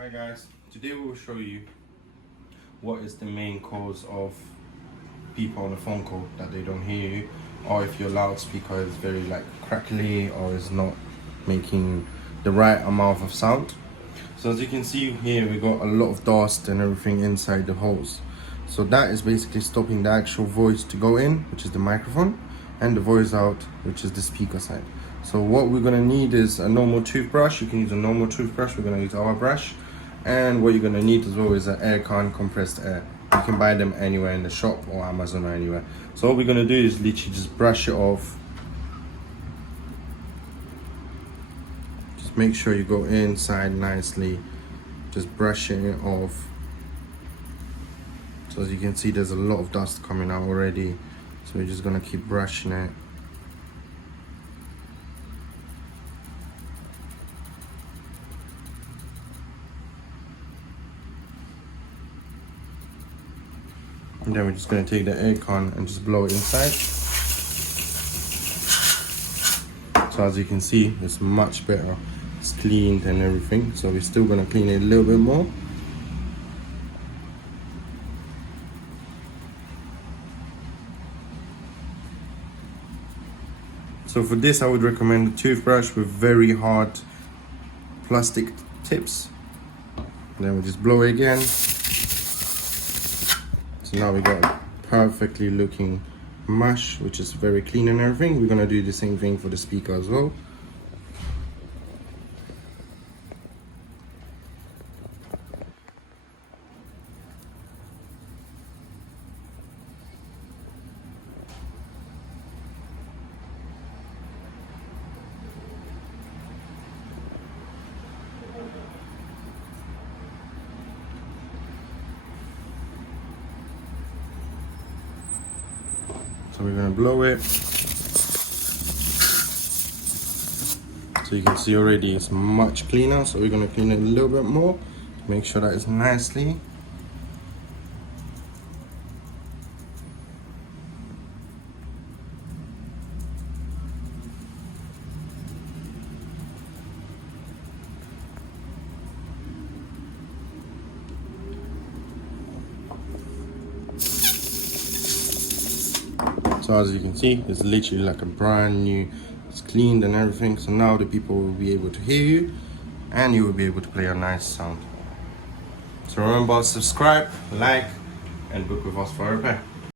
Hi guys, today we will show you what is the main cause of people on a phone call that they don't hear you, or if your loudspeaker is very crackly or is not making the right amount of sound. So as you can see here, we got a lot of dust and everything inside the holes. So that is basically stopping the actual voice to go in, which is the microphone, and the voice out, which is the speaker side. So what we're gonna need is a normal toothbrush. You can use a normal toothbrush. We're gonna use our brush. And what you're gonna need as well is an air can, compressed air. You can buy them anywhere in the shop or Amazon or anywhere. So what we're gonna do is literally just brush it off. Just make sure you go inside nicely. Just brushing it off. So as you can see, there's a lot of dust coming out already. So we're just gonna keep brushing it. And then we're just going to take the air can and just blow it inside. So as you can see, it's much better. It's cleaned and everything. So we're still going to clean it a little bit more. So for this, I would recommend a toothbrush with very hard plastic tips. And then we just blow it again. So now we got a perfectly looking mash, which is very clean and everything. We're gonna do the same thing for the speaker as well. So we're gonna blow it. So you can see already it's much cleaner. So we're gonna clean it a little bit more to make sure that it's nicely. So as you can see, it's literally like a brand new, it's cleaned and everything. So now the people will be able to hear you and you will be able to play a nice sound. So remember, subscribe, like, and book with us for a repair.